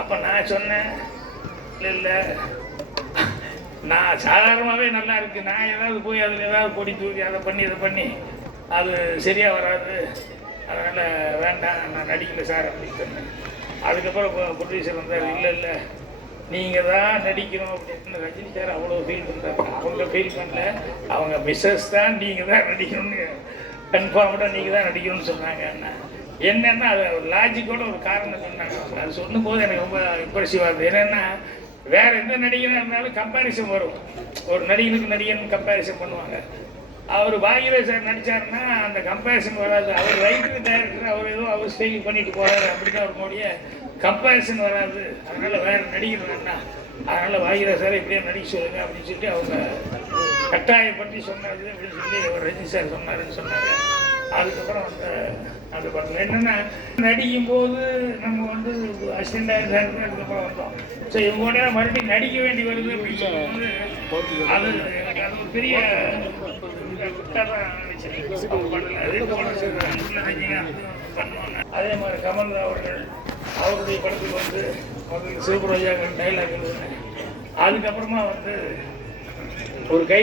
அப்போ நான் சொன்னேன், இல்லை நான் சாதாரணமாகவே நல்லா இருக்கு, நான் ஏதாவது போய் அதில் ஏதாவது பொடி தூக்கி அதை பண்ணி இதை பண்ணி அது சரியாக வராது, அதனால் வேண்டாம் நான் நடிக்கல சார் அப்படின்னு சொன்னேன். அதுக்கப்புறம் ப்ரொடியூசர் வந்தார், இல்லை நீங்கள் தான் நடிக்கணும் அப்படின்னு. ரஜினி சார் அவ்வளோ ஃபீல் பண்ணுறாங்க. அவங்க ஃபீல் பண்ணல, அவங்க மிஸ்ஸஸ் தான் நீங்கள் தான் நடிக்கணும்னு கன்ஃபார்ம்டாக நீங்கள் தான் நடிக்கணும்னு சொன்னாங்க. என்னென்னா அது ஒரு லாஜிக்கோட ஒரு காரணம் சொன்னாங்க. அது சொல்லும் போது எனக்கு ரொம்ப இம்ப்ரெசிவாக இருந்தது. என்னென்னா வேறு எந்த நடிகனாக இருந்தாலும் கம்பேரிசன் வரும், ஒரு நடிகனுக்கு நடிகன் கம்பேரிசன் பண்ணுவாங்க. அவர் பாகியராஜ் சார் நடித்தாருன்னா அந்த கம்பேரிசன் வராது. அவர் ரைட்டர் டைரக்டர் அவர் ஏதோ அவர் ஸ்டைல் பண்ணிட்டு போகிறாரு அப்படின்னு ஒரு மொழிய கம்பேரிசன் வராது. அதனால் வேறு நடிகர் வேண்டாம், அதனால் பாகியராஜ் சார் இப்படியே நடிக்க சொல்லுங்க அப்படின்னு சொல்லிட்டு அவங்க கட்டாயப்படுத்தி சொன்னார் அப்படின்னு சொல்லி அவர் ரஜினி சார் சொன்னாருன்னு சொன்னாங்க. அதுக்கப்புறம் அந்த படத்தில் என்னென்னா நடிக்கும் போது நம்ம வந்து அசிஸ்டண்டாக இருந்தாருன்னு அதுக்கப்புறம் வந்தோம். ஸோ இவங்களோட மறுபடியும் நடிக்க வேண்டி வருது அப்படின்னு சொல்லும்போது அது எனக்கு அது ஒரு பெரிய பண்ணுவாங்க. அதே மாதிரி கமல் அவர்கள் அவருடைய படத்துக்கு வந்து முதல்ல சிவபுரோஜாக்கள் டைலாக் எழுதுனேன். அதுக்கப்புறமா வந்து ஒரு கை